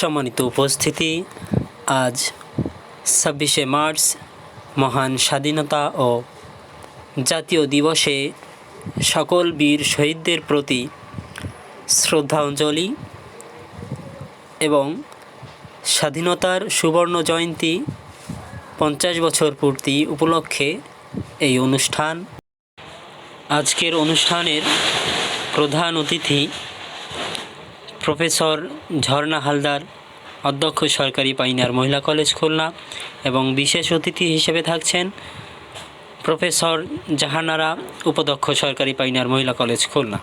সম্মানিত উপস্থিতি, আজ 26শে মার্চ মহান স্বাধীনতা ও জাতীয় দিবসে সকল বীর শহীদদের প্রতি শ্রদ্ধাঞ্জলি এবং স্বাধীনতার সুবর্ণ জয়ন্তী 50 বছর পূর্তি উপলক্ষে এই অনুষ্ঠান। আজকের অনুষ্ঠানের প্রধান অতিথি প্রফেসর ঝর্ণা হালদার, অধ্যক্ষ সরকারি পাইনার মহিলা কলেজ খুলনা, এবং বিশেষ অতিথি হিসেবে থাকছেন প্রফেসর জাহানারা, উপাধ্যক্ষ সরকারি পাইনার মহিলা কলেজ খুলনা,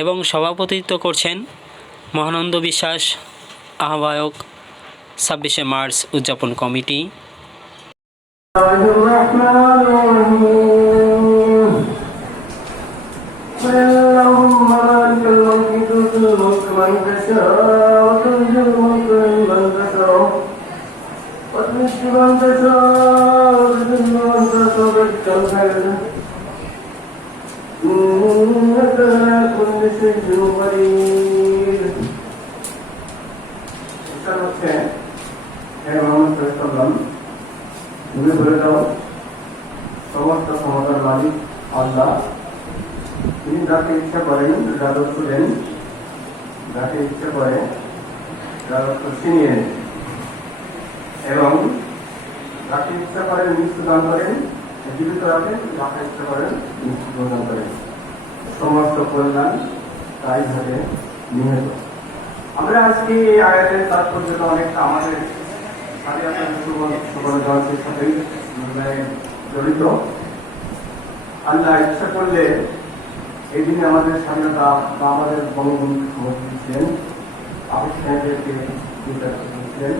এবং সভাপতিত্ব করছেন মহানন্দ বিশ্বাস, আহ্বায়ক 26শে মার্চ উদযাপন কমিটি। সমস্ত ক্ষমতার মালিক আল্লাহ, তিনি যাকে ইচ্ছা করেন রাজত্ব দেন, যাকে ইচ্ছা করে রাজত্ব ছিনিয়ে নেন, এবং যাকে ইচ্ছা করেন মৃত্যু দান করেন, জীবিত রাখেন, যাকে ইচ্ছা করেন মৃত্যু প্রদান করেন। সমস্ত কল্যাণ তাই ভাবে নিহত। আমরা আজকে এই আয়াতের তাৎপর্য অনেকটা আমাদের স্বাধীনতার সুবর্ণ জয়ন্তীর সাথেই জড়িত। আল্লাহ ইচ্ছা করলে এই দিনে আমাদের স্বাধীনতা বা আমাদের বঙ্গবন্ধু সমর্থন দিচ্ছেন, আবুল সাহেবদেরকে দিচ্ছেন।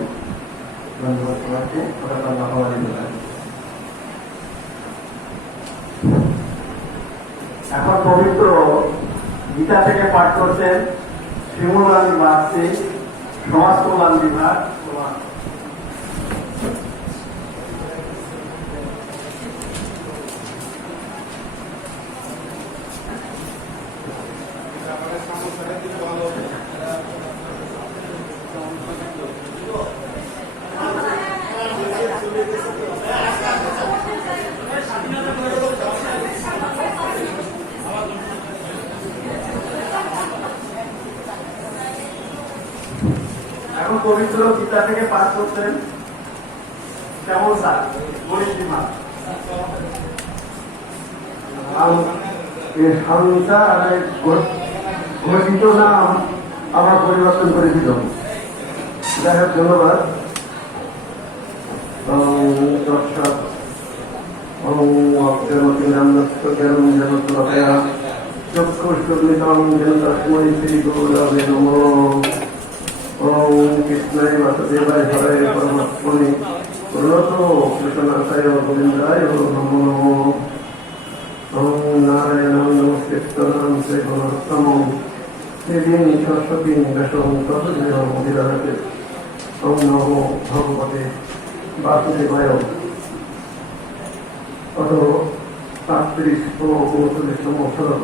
ধন্যবাদ সবাইকে। এখন পবিত্র গীতা থেকে পাঠ করছেন শিমুলান বাগচি, সমাজ কল্যাণ বিভাগ। এখন পবিত্র গীতা থেকে পাঠ করছেন কেমন স্যার গরিমা। ঘোষিত নাম আবার পরিবর্তন করে দিল। যাই হোক, ধন্যবাদ। কৃষ্ণায় বাসুদেবায় হরে পরমাত্মনে প্রণত কৃষ্ণায় গোবিন্দায় নমো নমঃ। নারায়ণং নমস্কৃত্যং শ্রীগুণোত্তমং দেবীং সরস্বতীং ব্যাসং ততোজয়ং মুদিরহতে। ওম নমো ভগবতে বাসুদেবায়। অত 37 ও 39তম শ্লোক।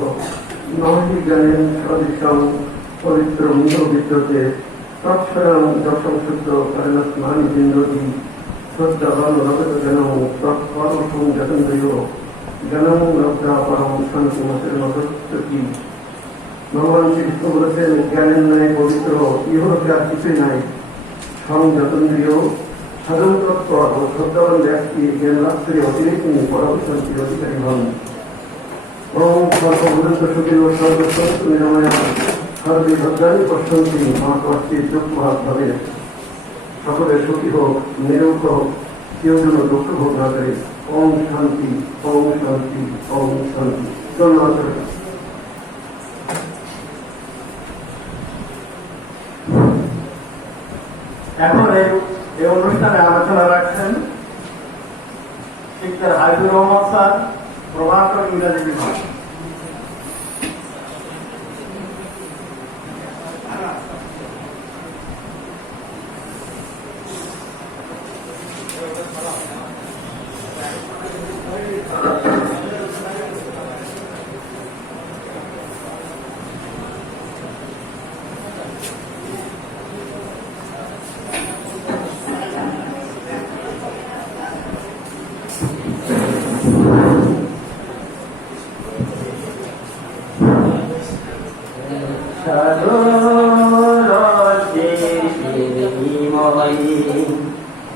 নহি জ্ঞানেন সদৃশং পবিত্র মূল বিদ্যতে তৎস্বয়ং দশম সূত্র কারণস্মানি বিন্দতি শ্রদ্ধাবান রগত জ্ঞানং তৎকর্মসং যতন্দ্রিয় জ্ঞানং লব্ধা পরম শান্তি মতের মতী। ভগবান শ্রীকৃষ্ণ বলেছেন, জ্ঞানের ন্যায় পবিত্র ইহলোকে আর কিছুই নাই। সং যতন্দ্রিয় সাধন তৎপর ও শ্রদ্ধাবান ব্যক্তি জ্ঞান লাভ করে অতিরিক্ত তিনি পরম শান্তির অধিকারী হন। ওম সর্বভূত সুখী ও সর্বস্বন্ত নিরাময়া সর্বে ভদ্রাণী পশ্যন্তি মা কষ্টের দুঃখভাগ ভাবে। সকলে সুখী হোক, নিরোগ হোক, কেউ যেন দুঃখ ভোগ না করে। ওম শান্তি, ওম শান্তি, ওম শান্তি। ধন্যবাদ। এখন এই অনুষ্ঠানে আলোচনা রাখছেন শিক্ষার হাবিবুর রহমান স্যার, প্রভাকর ইংরাজি বিভাগ।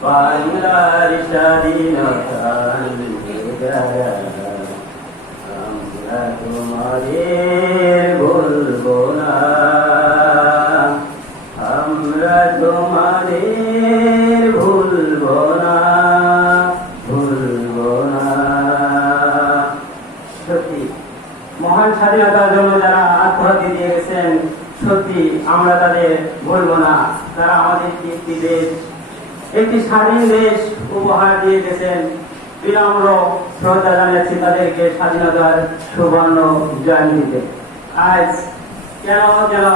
বাংলার স্বাধীনতার যারা আমরা তোমাদের ভুলবো না, আমরা তোমাদের ভুলবো না, ভুলবো না। সত্যি মহান স্বাধীনতার জন্য যারা আত্মহত্যা দিয়ে গেছেন, সত্যি আমরা তাদের ভুলবো না। তারা আমাদের একটি দেশ, একটি স্বাধীন দেশ উপহার দিয়ে গেছেন। বিনম্র শ্রদ্ধা জানাচ্ছি তাদেরকে স্বাধীনতার সুবর্ণ জয়ন্তীতে। আজ কেন যেন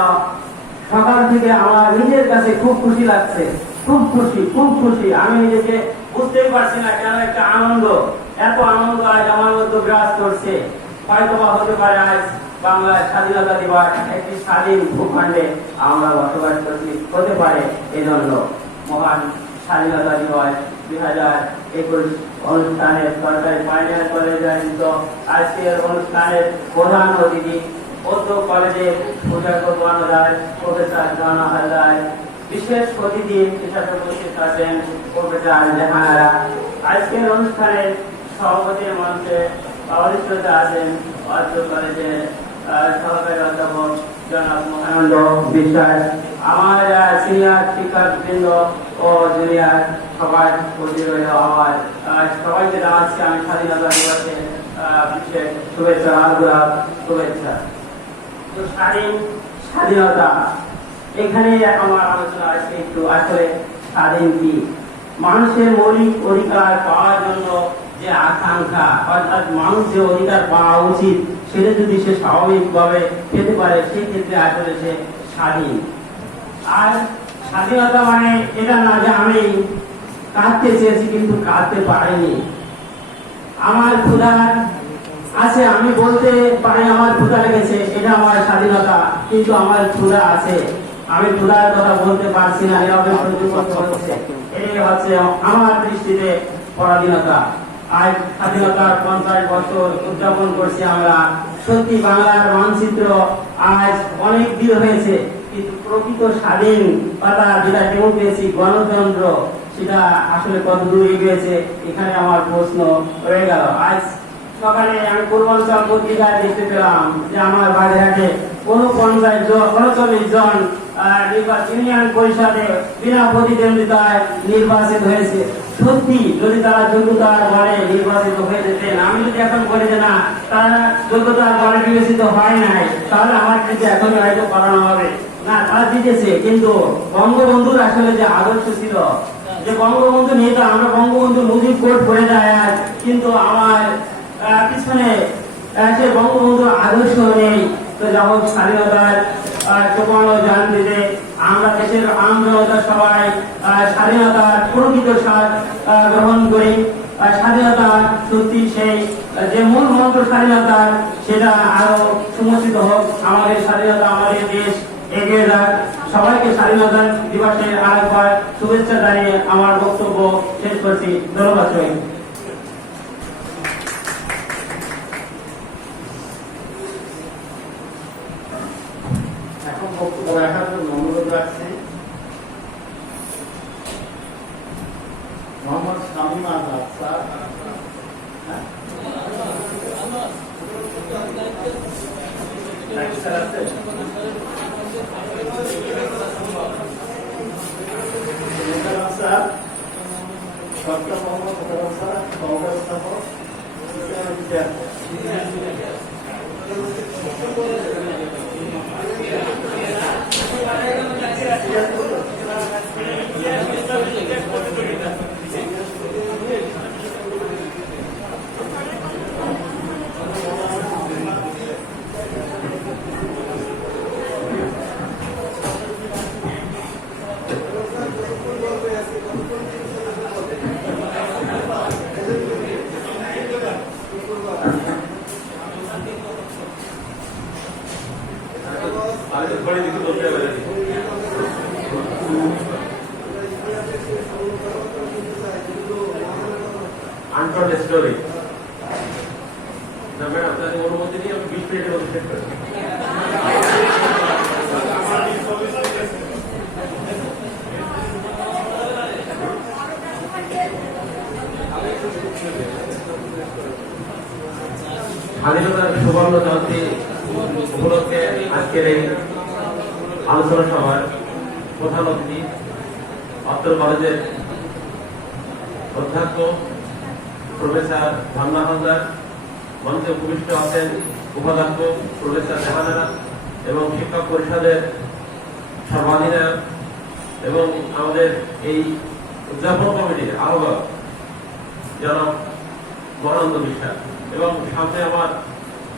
সকাল থেকে আমার নিজের কাছে খুব খুশি লাগছে, খুব খুশি, খুব খুশি। আমি নিজেকে বুঝতেই পারছি না কেন একটা আনন্দ, এত আনন্দ আজ আমার মধ্যে বিরাজ করছে। হয়তো বা হতে পারে আজ বাংলার স্বাধীনতা দিবস, একটি স্বাধীন ভূখণ্ডে আমরা বসবাস করছি, হতে পারে। এই জন্য মহান স্বাধীনতা দিবস 2021 অনুষ্ঠানের সরকারি ফাইনাল কলেজে আয়োজিত আজকের অনুষ্ঠানের প্রধান অতিথি পদ্ম কলেজের উপাচার্য মহোদয় প্রফেসর জাহানা হালদার, বিশেষ অতিথি হিসাবে উপস্থিত আছেন প্রফেসর জাহানারা। আজকের অনুষ্ঠানের সভাপতির মঞ্চে অবস্থিত আছেন পদ্ম কলেজের সহকারী অধ্যাপক জনাব মহানন্দ বিশ্বাস। আমার সিনিয়র শিক্ষকবৃন্দ ও জুনিয়র সবাই প্রতি রইল আমার সবাইকে জানাচ্ছি আমি স্বাধীনতা দিবসে বিশেষ শুভেচ্ছা, আগ্রহ শুভেচ্ছা। তো স্বাধীনতা এখানে আমার আলোচনা আছে একটু। আসলে স্বাধীন কি? মানুষের মৌলিক অধিকার পাওয়ার জন্য যে আকাঙ্ক্ষা, অর্থাৎ মানুষ যে অধিকার পাওয়া উচিত সেটা যদি সে স্বাভাবিকভাবে পেতে পারে, সেই ক্ষেত্রে আসলে সে স্বাধীন। আর স্বাধীনতা মানে এটা না যে আমি কাঁদতে চেয়েছি কিন্তু কাঁদতে পারিনি। আমার ক্ষুধা আছে, আমি বলতে পারি আমার ক্ষুধা লেগেছে, এটা আমার স্বাধীনতা। কিন্তু আমার ক্ষুধা আছে, আমি ক্ষুধার কথা বলতে পারছি না, এভাবে সহ্য করতে হচ্ছে। এটাই হচ্ছে আমার দৃষ্টিতে পরাধীনতা। আজ স্বাধীনতার 50 বছর উদযাপন করছি আমরা। সত্যি বাংলার মানচিত্র আজ অনেক দূর হয়েছে, কিন্তু প্রকৃত স্বাধীনতা যেটা ডেমোক্রেসি, গণতন্ত্র, সেটা আসলে কত দূর এগিয়েছে, এখানে আমার প্রশ্ন রয়ে গেল। আজ সকালে আমি পূর্বাঞ্চল পত্রিকায় দেখতে পেলাম যে আমার বাগেরহাটে 39 জন ইউনিয়ন পরিষদে বিনা প্রতিদ্বন্দ্বিতায় নির্বাচিত হয়েছে। সত্যি যদি তারা যোগ্যতার বলে নির্বাচিত হয়ে যেতেন, আমি যদি এখন বলি যে না তারা যোগ্যতার বলে বিবেচিত হয় নাই, তাহলে আমার কিন্তু এখনই হয়তো করানো হবে না। তারা জিতেছে, কিন্তু বঙ্গবন্ধুর আসলে যে আদর্শ ছিল, যে বঙ্গবন্ধু নেতা, আমরা বঙ্গবন্ধু মুজিব কোড পড়ে যায় আজ, কিন্তু আমার পিছনে সে বঙ্গবন্ধুর আদর্শ নেই। তো যখন স্বাধীনতার 54 জয়ন্তীতে আমরা দেশের আম জনতা সবাই স্বাধীনতার প্রকৃত স্বাদ গ্রহণ করি। স্বাধীনতা সত্যি সেই যে মূল মন্ত্র স্বাধীনতা, সেটা আরো সুমোচিত হোক। আমাদের স্বাধীনতা, আমাদের দেশ এগিয়ে যাক। সবাইকে স্বাধীনতা দিবসের আরেকবার শুভেচ্ছা জানিয়ে আমার বক্তব্য শেষ করছি। ধন্যবাদ। এখন বক্তব্য রাখার জন্য অনুরোধ রাখছি Mohammad Shamim Azad sir. Sir doctor Mohammad sir, সহকারী অধ্যাপক, untold story. আপনাদের অনুমতি নিয়ে আমি 20 মিনিটের মধ্যে শেষ করছি। স্বাধীনতার সুবর্ণ জয়ন্তী উপলক্ষে আজকের এই আলোচনা সভার প্রধান অতিথি অত্তর কলেজের অধ্যক্ষ প্রফেসর ঝর্ণা হালদার, মঞ্চে উপবিষ্ট আছেন উপাধ্যক্ষ প্রফেসর জাহানারা এবং শিক্ষক পরিষদের সর্বাধিনায়ক এবং আমাদের এই উদযাপন কমিটির আহ্বায়ক জনাব মহানন্দ বিশ্বাস এবং সামনে আমার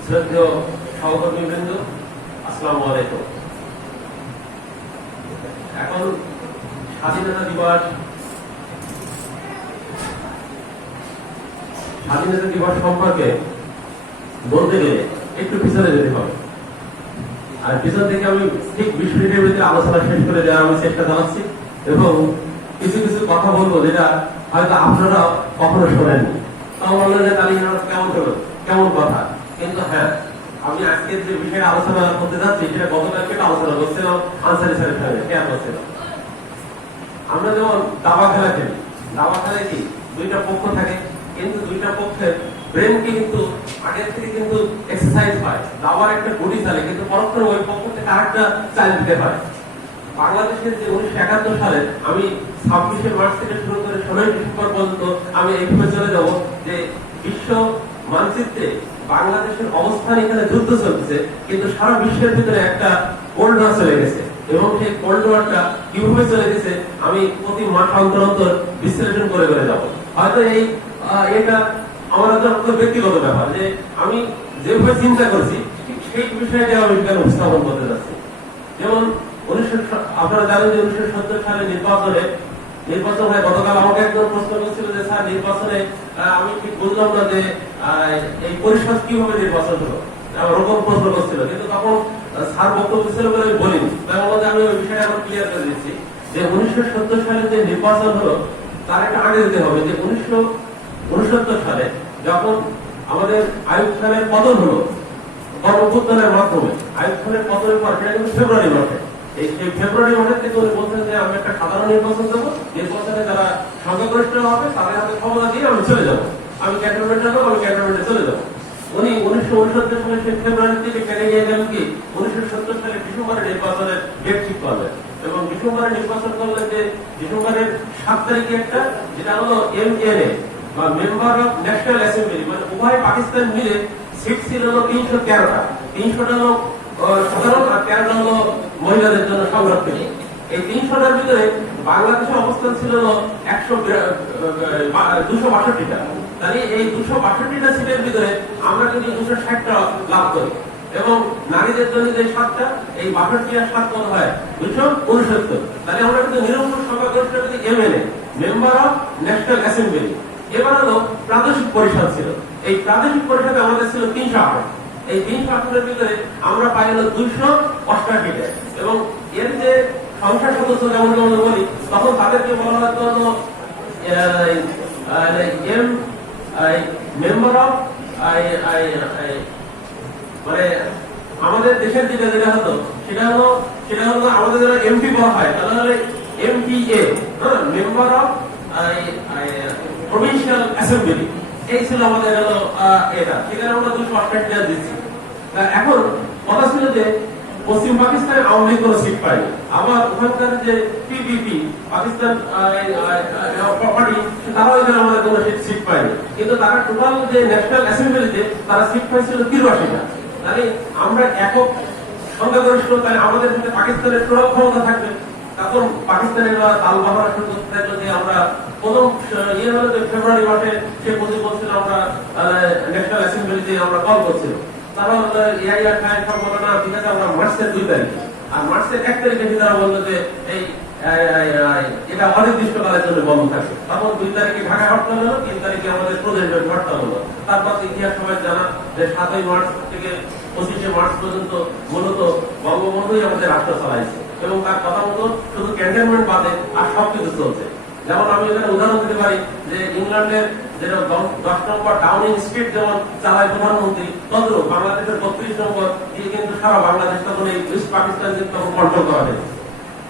শ্রদ্ধেয় সহকর্মীবৃন্দ, আসসালামু আলাইকুম। এখন স্বাধীনতা দিবস সম্পর্কে বলতে গেলে একটু পিছনে যেতে হবে, আর পিছন থেকে আমি ঠিক 20 মিনিটের ভিতরে আলোচনা শেষ করে দেওয়ার আমি চেষ্টা চালাচ্ছি এবং কিছু কিছু কথা বলবো যেটা হয়তো আপনারা কখনো শোনেননি। তাও বললেন যে তাহলে কেমন হলো, কেমন কথা। কিন্তু হ্যাঁ, আমি আজকের যে বিষয়ে আলোচনা করতে যাচ্ছি সেটা গতকালকে আলোচনা করছিলাম আনসারি স্যারের সঙ্গে, কেন করছিলাম। আমরা যেমন দাবা খেলা খেলি, দাবা খেলায় কি দুইটা পক্ষ থাকে, কিন্তু দুইটা পক্ষের ব্রেনকে কিন্তু আগের থেকে কিন্তু এক্সারসাইজ হয়, দাবার একটা গুটি চালে, কিন্তু পরক্ষণে ওই পক্ষ থেকে আরেকটা চাল দিতে পারে। বাংলাদেশের যে 1971 সালে আমি 26শে মার্চ থেকে শুরু করে 16ই ডিসেম্বর পর্যন্ত আমি এইভাবে চলে যাব যে বিশ্ব মানচিত্রে বাংলাদেশের অবস্থান, এখানে যুদ্ধ চলছে, কিন্তু সারা বিশ্বের ভিতরে একটা কোল্ড ওয়ার চলে গেছে এবং সেই কোল্ড ওয়ারটা কিভাবে চলে গেছে আমি প্রতি মাস অন্তর অন্তর বিশ্লেষণ করে করে যাব। হয়তো এটা আমার একটা ব্যক্তিগত ব্যাপার যে আমি যেভাবে চিন্তা করছি ঠিক সেই বিষয়টা আমি এখানে উপস্থাপন করতে যাচ্ছি। যেমন আপনারা জানেন যে 1970 সালে নির্বাচন হয়। গতকাল আমাকে একজন প্রশ্ন করছিল যে স্যার নির্বাচনে আমি ঠিক বুঝলাম না যে এই পরিষদ কিভাবে নির্বাচন হলো, ওরকম প্রশ্ন করছিল, কিন্তু তখন স্যার বক্তব্য ছিল বলে আমি বলিনি। তাই বলতে আমি ওই বিষয়টা এখন ক্লিয়ার করে দিচ্ছি যে 1970 সালে যে নির্বাচন হলো তার একটা আগে দিতে হবে যে 1969 সালে যখন আমাদের আইয়ুব খানের পতন হলো গণঅভ্যুত্থানের মাধ্যমে, আইয়ুব খানের পতনের পর সেটা কিন্তু ফেব্রুয়ারি মাসে, এই ফেব্রুয়ারি মাসের থেকে উনি বলছেন যে আমি একটা সাধারণ নির্বাচন দেবো, নির্বাচনে যারা সংখ্যাগরিষ্ঠ হবে তাদের হাতে ক্ষমতা দিয়ে আমি চলে যাবো, আমি ক্যান্টনমেন্টে যাবো, আমি ক্যান্টনমেন্টে চলে যাবো। উনি 1969 সালে ফেব্রুয়ারি থেকে টেনে গিয়ে গেলেন কি 1970 সালে ডিসেম্বরে নির্বাচনের ডেট ঠিক করলেন এবং ডিসেম্বরে নির্বাচন করলেন যে ডিসেম্বরের 7 তারিখে একটা, যেটা হলো MNA বা মেম্বার অফ ন্যাশনাল অ্যাসেম্বলি, মানে উভয় পাকিস্তান মিলে সিট ছিল 313টা, 300টা হলো সাধারণ আর 13টা হলো মহিলাদের জন্য সংরক্ষিত। এই 300টার ভিতরে বাংলাদেশের অবস্থান ছিল 262টা। তাহলে এই 262টা সিটের ভিতরে আমরা কিন্তু 260টা লাভ করি এবং নারীদের জন্য যে 7টা, এই 62 আর 7 কত হয় 269। তাহলে আমরা কিন্তু নিরঙ্কুশ সংখ্যাগরিষ্ঠ MNA member of national assembly. এবার হলো প্রাদেশিক পরিষদ ছিল, এই প্রাদেশিক পরিষদে আমাদের ছিল 300 আসন। এই 300 আসনের ভিতরে আমরা পাই হলো 288টা এবং এর যে সংসদ সদস্য যেমন যেমন বলি তখন তাদেরকে বলা হতো মেম্বার অফ, মানে আমাদের দেশের যেটা হতো সেটা হলো আমাদের যারা এমপি বলা হয় তাহলে হলো MPA, member of provincial assembly. এই ছিল আমাদের হলো এটা, সেখানে আমরা 288টা দিচ্ছি। এখন কথা ছিল যে পশ্চিম পাকিস্তানে আওয়ামী লীগ কোনো সিট পায়নি, আবার ওখানকার যে PPP পাকিস্তান পার্টি তারাও এখানে আমাদের কোনো সিট পায়নি, কিন্তু তারা টোটাল যে ন্যাশনাল অ্যাসেম্বলিতে তারা সিট পাইছিল 83টা। তাহলে আমরা একক সংখ্যাগরিষ্ঠ, তাই আমাদের সাথে পাকিস্তানের টোটাল ক্ষমতা থাকবে। তখন পাকিস্তানের তাল বাহার সুযোগ থাকলো যে আমরা প্রথম হলো যে ফেব্রুয়ারি মাসে সে বলছিল আমরা ন্যাশনাল অ্যাসেম্বলিতে আমরা কল করছিল, তারা সম্ভাবনা ঠিক আছে আমরা মার্চের 2 তারিখ আর মার্চের 1 তারিখে তারা বললো যে এই এটা অনির্দিষ্টকালের জন্য বন্ধ থাকবে। তখন 2 তারিখে ঢাকা হরতাল হলো, 3 তারিখে আমাদের প্রদেশব্যাপী হরতাল হলো। তারপর ইতিহাস সবাই জানা যে 7ই মার্চ থেকে 25শে মার্চ পর্যন্ত মূলত বঙ্গবন্ধুই আমাদের রাষ্ট্র চালাইছে এবং তার কথা মতো শুধু ক্যান্টনমেন্ট বাদে আর সবকিছু চলছে। যেমন আমি এখানে উদাহরণ দিতে পারি যে ইংল্যান্ডের যেটা 10 নম্বর ডাউনিং স্ট্রিট যেমন চালায় প্রধানমন্ত্রী, তদ্রূপ বাংলাদেশের 32 নম্বর দিয়ে কিন্তু সারা বাংলাদেশ তখন এই ইস্ট পাকিস্তান তখন কন্ট্রোল করা হয়েছে।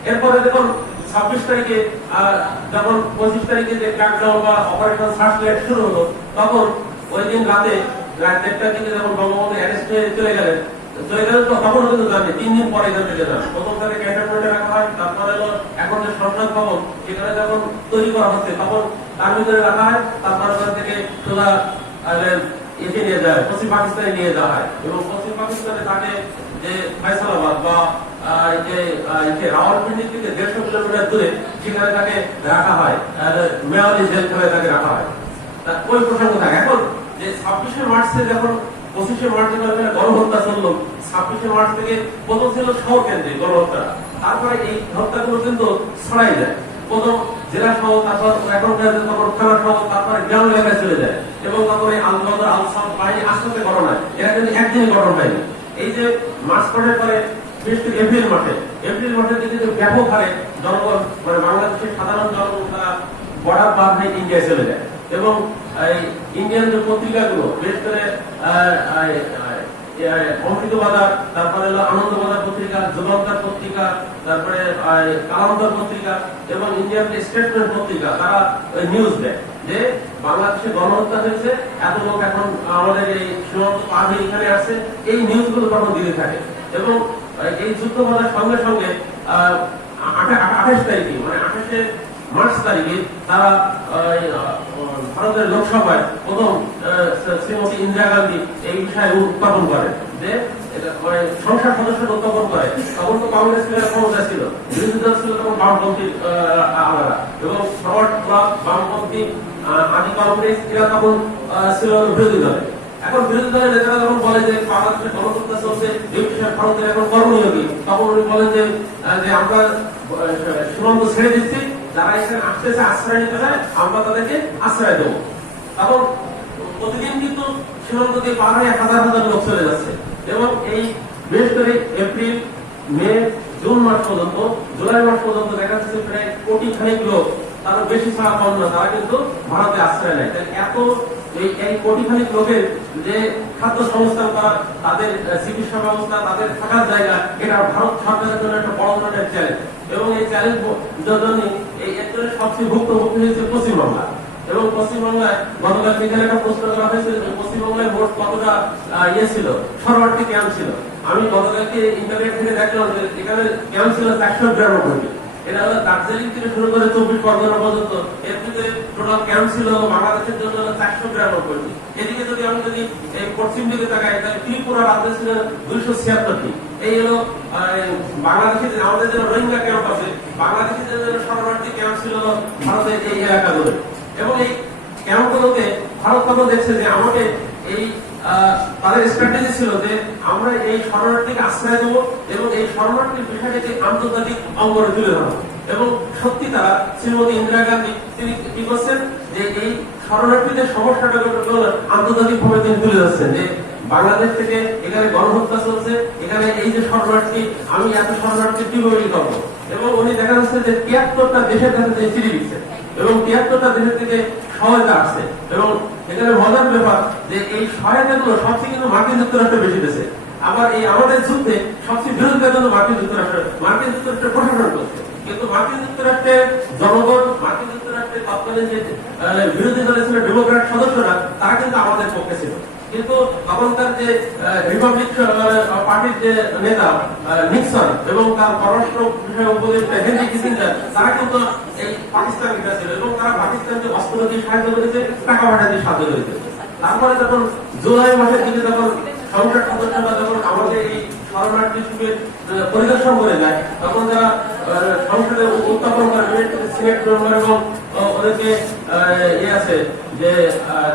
এরপরে যখন 26 তারিখে যখন 25 তারিখে যে ক্র্যাকডাউন বা অপারেশন সার্চলাইট শুরু হলো, তখন ওই দিন রাতে রাত 1টার দিকে যখন বঙ্গবন্ধু অ্যারেস্ট হয়ে চলে গেলেন তো তখনও কিন্তু জানি 3 দিন পরে এখান থেকে যান। প্রথম তাদের ক্যান্টনমেন্টে রাখা হয়, তারপরে হলো এখন যে সংসদ ভবন সেখানে যখন তৈরি করা হচ্ছে তখন তার ভিতরে রাখা হয়, তারপরে ওখান থেকে সোজা এসে নিয়ে যায়, পশ্চিম পাকিস্তানে নিয়ে যাওয়া হয় এবং পশ্চিম পাকিস্তানে তাকে যে ফয়সালাবাদ বা রাওয়ালপিন্ডি থেকে 150 কিলোমিটার দূরে সেখানে তাকে রাখা হয়, মেয়াদি জেলখানায় তাকে রাখা হয়। ওই প্রসঙ্গ থাকে। এখন যে 26শে মার্চে যখন 25শে মার্চে গণহত্যা চলল, 26শে মার্চ থেকে প্রথম ছিল শহর কেন্দ্রে গণহত্যা, তারপরে এই হত্যাগুলো কিন্তু ছড়াই যায়। প্রথম জেলা সহ, তারপর এখন থানা সহ, তারপরে গ্রাম এলাকায় চলে যায় এবং তারপরে আলবদর আলসাম বাহিনী আস্তে আস্তে ঘটনা, এরা কিন্তু একদিনে ঘটনা হয়নি। এই যে মার্চ মাসের পরে এপ্রিল মাসের দিকে ব্যাপক হারে জনগণ মানে বাংলাদেশের সাধারণ জনগণ তারা বর্ডার পার হয়ে ইন্ডিয়ায় চলে যায় এবং ইন্ডিয়ান যে পত্রিকাগুলো বিশেষ করে অমৃত বাজার, তারপরে হলো আনন্দ বাজার পত্রিকা, যুগান্তর পত্রিকা, তারপরে কালান্তর পত্রিকা এবং ইন্ডিয়ান স্টেটমেন্ট পত্রিকা, তারা নিউজ দেয় যে বাংলাদেশে গণহত্যা হয়েছে, এত লোক এখন আমাদের এই সীমান্ত পার হয়ে এখানে আসছে, এই নিউজগুলো তখন দিতে থাকে। এবং এই যুদ্ধ বাজার সঙ্গে সঙ্গে 28 তারিখে মানে 28শে মার্চ তারিখে তারা ভারতের লোকসভায় প্রথম শ্রীমতী ইন্দিরা গান্ধী এই বিষয়ে উত্থাপন করেন যে সংসদ সদস্য উত্থাপন করে। তখন তো কংগ্রেস ক্ষমতা ছিল, বিরোধী দল ছিল তখন বামপন্থী আলাদা এবং ফরওয়ার্ড ব্লক বামপন্থী আদি কংগ্রেস এরা তখন ছিল বিরোধী দলে। এখন বিরোধী দলের নেতারা যখন বলে যে বাংলাদেশে গণহত্যা চলছে, এই বিষয়ে ভারতের এখন করণীয় কি, তখন উনি বলেন যে আমরা সীমান্ত ছেড়ে দিচ্ছি, যারা এখানে আসতেছে আশ্রয় নিতে চায় আমরা তাদেরকে আশ্রয় দেবো। তখন প্রতিদিন কিন্তু সীমান্ত দিয়ে পার হয়ে হাজার হাজার লোক চলে যাচ্ছে এবং এই বিশেষ করে এপ্রিল, মে, জুন মাস পর্যন্ত, জুলাই মাস পর্যন্ত দেখা যাচ্ছে প্রায় কোটি খানিক লোক, তারা বেশি ছাড়া কম না, তারা কিন্তু ভারতে আশ্রয় নেয়। এত এই কোটি খানিক লোকের যে খাদ্য সংস্থান করা, তাদের চিকিৎসা ব্যবস্থা, তাদের থাকার জায়গা, এটা ভারত সরকারের জন্য একটা বড় ধরনের চ্যালেঞ্জ এবং এই চ্যালেঞ্জ জন্য এই একজনের সবচেয়ে ভুক্তভোগী হয়েছে পশ্চিমবাংলা। এবং পশ্চিমবাংলায় গতকাল বিকেলে একটা প্রশ্ন করা হয়েছিল যে পশ্চিমবাংলায় মোট কতটা ছিল, শরণার্থী ক্যাম্প ছিল। আমি গতকালকে ইন্টারনেট থেকে দেখলাম যে এখানে ক্যাম্প ছিল 492। এটা হলো দার্জিলিং থেকে শুরু করে 24 পরগনা পর্যন্ত, এর ভিতরে টোটাল ক্যাম্প ছিল বাংলাদেশের জন্য 492। এদিকে যদি আমি এই পশ্চিম দিকে তাকাই তাহলে ত্রিপুরা রাজ্যে ছিল 276টি। এই হলো বাংলাদেশে আমাদের যে রোহিঙ্গা ক্যাম্প আছে, বাংলাদেশের যে শরণার্থী ক্যাম্প ছিল ভারতের এই এলাকাগুলো। এবং এই ক্যাম্পগুলোতে ভারত তখন দেখছে যে আমাকে এই তাদের স্ট্র্যাটেজি ছিল যে আমরা এই শরণার্থীকে আশ্রয় দেবো এবং এই শরণার্থীর বিষয়টাকে আন্তর্জাতিক অঙ্গনে তুলে ধরবো। এবং সত্যি তারা শ্রীমতী ইন্দিরা গান্ধী তিনি কি করছেন যে এই শরণার্থীদের সমস্যাটা আন্তর্জাতিক ভাবে তিনি তুলে ধরছেন যে বাংলাদেশ থেকে এখানে গণহত্যা চলছে, এখানে এই যে শরণার্থী, আমি এত শরণার্থী কিভাবে করবো। এবং উনি দেখা যাচ্ছে যে 73টা দেশের কাছে চিঠি দিচ্ছে এবং 73টা দেশের থেকে সহায়তা আসছে। এবং এখানে মজার ব্যাপার যে এই সহায়তাগুলো সবচেয়ে কিন্তু মার্কিন যুক্তরাষ্ট্র বেশি দিয়েছে। আবার এই আমাদের যুদ্ধে সবচেয়ে বিরোধিতার জন্য মার্কিন যুক্তরাষ্ট্র প্রশাসন করছে, কিন্তু মার্কিন যুক্তরাষ্ট্রের জনগণ, মার্কিন যুক্তরাষ্ট্রের তৎকালীন যে বিরোধী দলের ছিল ডেমোক্র্যাট সদস্যরা, তারা কিন্তু আমাদের পক্ষে ছিল। কিন্তু তখনকার যে রিপাবলিক পার্টির যে নেতা নিক্সন এবং তার পররাষ্ট্র বিষয় উপদেষ্টা হেনরি কিসিঞ্জার, তারা কিন্তু এই পাকিস্তানকে ছিল এবং তারা পাকিস্তানকে অস্ত্র দিয়ে সাহায্য করেছে, টাকা পাঠা দিয়ে সাহায্য করেছে। তারপরে যখন জুলাই মাসের দিকে যখন সংসদ সদস্যরা যখন আমাদের এই শরণার্থী শিবির পরিদর্শন করে যায়, তখন যারা সংসদে উত্থাপন করে সিনেট মেম্বার এবং ওদেরকে আছে যে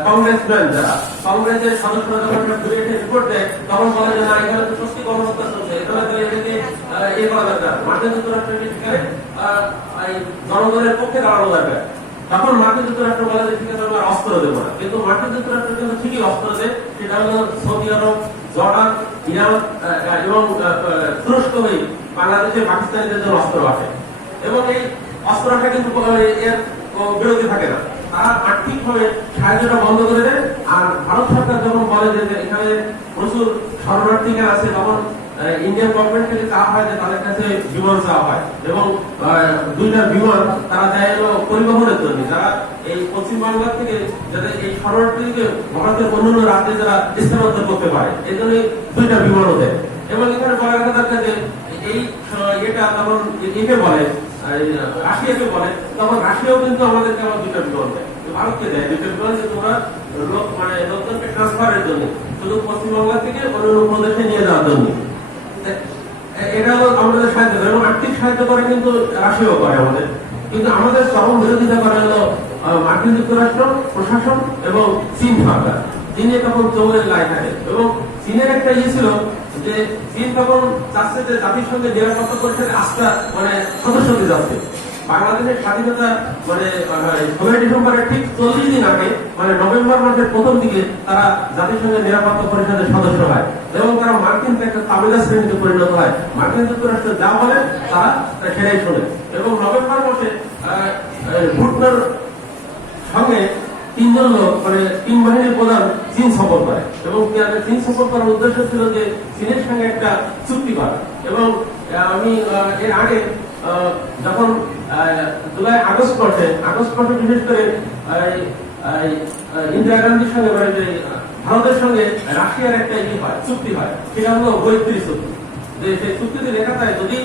কংগ্রেসম্যান, যারা কংগ্রেসের সদস্যরা যখন রিপোর্ট দেয় তখন বলে যে না, এখানে তো সত্যি গণহত্যা চলছে, এখানে এটাকে করা দরকার, মার্কিন যুক্তরাষ্ট্রের সেখানে জনগণের পক্ষে দাঁড়ানো দরকার। তখন মার্কিন যুক্তরাষ্ট্র বলে যে ঠিক আছে আমরা অস্ত্র দেবো না, কিন্তু মার্কিন যুক্তরাষ্ট্র কিন্তু ঠিকই অস্ত্র দেয়। সেটা হলো সৌদি আরব, জর্ডান, ইরান এবং তুরস্ক হয়ে বাংলাদেশে পাকিস্তানিদের জন্য অস্ত্র আসে এবং এই অস্ত্র আসা কিন্তু এর বিরোধী থাকে না, তারা আর্থিকভাবে সাহায্যটা বন্ধ করে দেয়। আর ভারত সরকার যখন বলে যে এখানে প্রচুর শরণার্থী আছে, তখন ইন্ডিয়ান গভর্নমেন্ট থেকে চাওয়া হয় যে তাদের কাছে বিমান চাওয়া হয় এবং 2টা বিমান তারা দেয় হলো পরিবহনের জন্য, যারা এই পশ্চিমবাংলা থেকে যাতে এই শরণার্থীকে ভারতের অন্যান্য রাজ্যে যারা স্থানান্তর করতে পারে, এই জন্য 2টা বিমানও দেয়। এবং এখানে বলা রাখা দরকার যে এই এটা তখন একে বলে রাশিয়াকে বলে, তখন রাশিয়াও কিন্তু আমাদেরকে আবার 2টা বিমান দেয়, ভারতকে দেয় 2টা বিমান, যে তোমরা মানে লোকজনকে ট্রান্সফারের জন্য, শুধু পশ্চিমবাংলা থেকে অন্যান্য প্রদেশে নিয়ে যাওয়ার জন্য। এটা হলো আমাদের সাহায্য করে এবং আর্থিক সাহায্য করে কিন্তু রাশিয়াও করে আমাদের, কিন্তু আমাদের চরম বিরোধিতা করে হলো মার্কিন যুক্তরাষ্ট্র প্রশাসন এবং চীন সরকার। চীনে তখন চৌলের লাই থাকে এবং চীনের একটা ইয়ে ছিল যে চীন তখন চাচ্ছে যে জাতিসংঘের নিরাপত্তা পরিষদের আস্থা মানে সদস্য হতে যাচ্ছে। বাংলাদেশের স্বাধীনতা মানে 16 ডিসেম্বরের ঠিক 40 দিন আগে মানে নভেম্বর মাসের প্রথম দিকে তারা জাতিসংঘের নিরাপত্তা পরিষদের সদস্য হয় এবং তারা মার্কিন একটা তাবেদার শ্রেণীতে পরিণত হয়। মার্কিন যুক্তরাষ্ট্র যা বলে তারা সেটাই শোনে এবং নভেম্বর মাসে ভুটনার সঙ্গে 3 জন লোক মানে 3 বাহিনীর প্রধান চীন সফর করে এবং চীন সফর করার উদ্দেশ্য ছিল যে চীনের সঙ্গে একটা চুক্তি করা। এবং আমি এর আগে যখন জুলাই আগস্ট মাসে বিশেষ করে ইন্দিরা গান্ধীর সঙ্গে মানে ভারতের সঙ্গে রাশিয়ার একটা চুক্তি হয়, সেটা হলো মৈত্রী চুক্তি। যে সেই চুক্তিতে লেখা থাকে যদি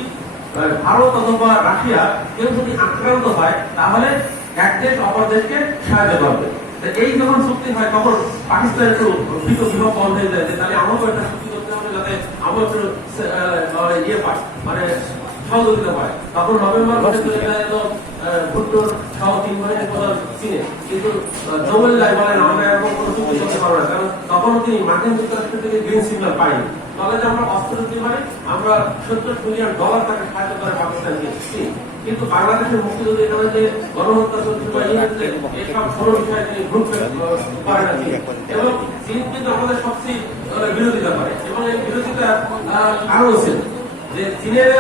ভারত অথবা রাশিয়া কেউ যদি আক্রান্ত হয় তাহলে এক দেশ অপর দেশকে সাহায্য করবে। এই যখন চুক্তি হয় তখন পাকিস্তান একটু বিভব বন্ধ হয়ে যায় যে তাহলে আমাকেও একটা চুক্তি করতে হবে যাতে আমার একটু ইয়ে পায় মানে সহযোগিতা পায়। তখন নভেম্বর মাসে চলে যায় ভুট্টোর সহ 3 বাহিনীর প্রধান চীনে, কিন্তু জৌয়েল লাই বলেন আমরা এরকম কোনো চুক্তি করতে পারবো না, কারণ তখনও তিনি মার্কিন যুক্তরাষ্ট্র থেকে গ্রিন সিগন্যাল পাইনি। তাহলে যে আমরা অস্ত্র দিতে পারি, আমরা $70 মিলিয়ন তাকে সাহায্য করে পাকিস্তানকে। কিন্তু বাংলাদেশের মুক্তিযুদ্ধ এখানে যে গণহত্যা চলছে বা এইসব কোনো বিষয়ে তিনি গ্রুপ করে না এবং চীন কিন্তু আমাদের সবচেয়ে বিরোধিতা করে এবং এই বিরোধিতার কারণ ছিল যে চীনের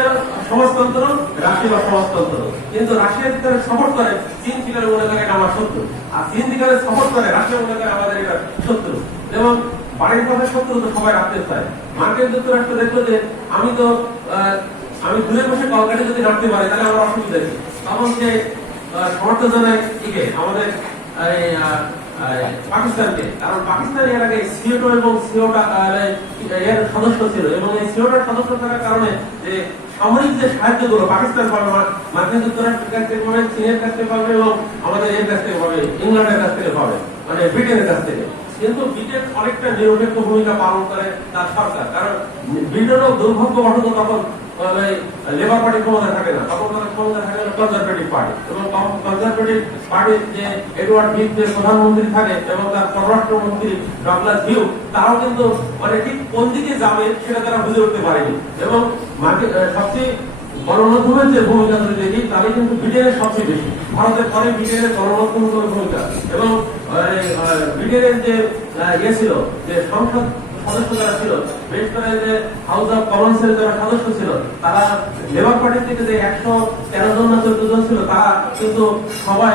সমাজতন্ত্র রাশিয়ার সমাজতন্ত্র, কিন্তু রাশিয়ার দিকে সাপোর্ট করে চীন দিকে মনে করে এটা আমার শত্রু, আর চীন দিকে সাপোর্ট করে রাশিয়া মনে করে আমাদের এটা শত্রু। এবং বাড়ির কথা শত্রু তো সবাই রাখতে চায়। মার্কিন যুক্তরাষ্ট্র দেখলো যে আমি দূরে বসে কলকাতা যদি রাখতে পারি তাহলে আমার অসুবিধা কি, তখন সে সমর্থন জানায় একে আমাদের পাকিস্তানকে, কারণ পাকিস্তান এর আগে সিওটো এবং সিওটা এর সদস্য ছিল এবং এই সিওটার সদস্য থাকার কারণে যে সামরিক যে সাহায্যগুলো পাকিস্তান পাবে, মার্কিন যুক্তরাষ্ট্রের কাছ থেকে পাবে, চীনের কাছ থেকে পাবে এবং আমাদের এর কাছ থেকে পাবে, ইংল্যান্ডের কাছ থেকে পাবে, মানে ব্রিটেনের কাছ থেকে। কিন্তু ব্রিটেন অনেকটা নিরপেক্ষ ভূমিকা পালন করে তার সরকার, কারণ ব্রিটেনও দুর্ভাগ্যবশত তখন লেবার পার্টি ক্ষমতা থাকে না, তখন তাদের ক্ষমতা থাকে কনজারভেটিভ পার্টি এবং কনজারভেটিভ পার্টির যে এডওয়ার্ড হিউজ যে প্রধানমন্ত্রী থাকে এবং তার পররাষ্ট্রমন্ত্রী ডগলাস হিউ, তারাও কিন্তু মানে ঠিক কোন দিকে যাবে সেটা তারা বুঝে উঠতে পারেনি। এবং সবচেয়ে গণমাধ্যমের যে ভূমিকা যদি দেখি তাহলে কিন্তু ব্রিটেনের সবচেয়ে বেশি, ভারতের পরে ব্রিটেনের গণমাধ্যমের ভূমিকা। এবং ব্রিটেনের যে ইয়ে ছিল যে সংসদ সদস্য যারা ছিল, বিশেষ করে যে হাউস অফ কমন্সের যারা সদস্য ছিল, তারা লেবার পার্টির থেকে যে 113 জন না 14 জন ছিল, তারা কিন্তু সবাই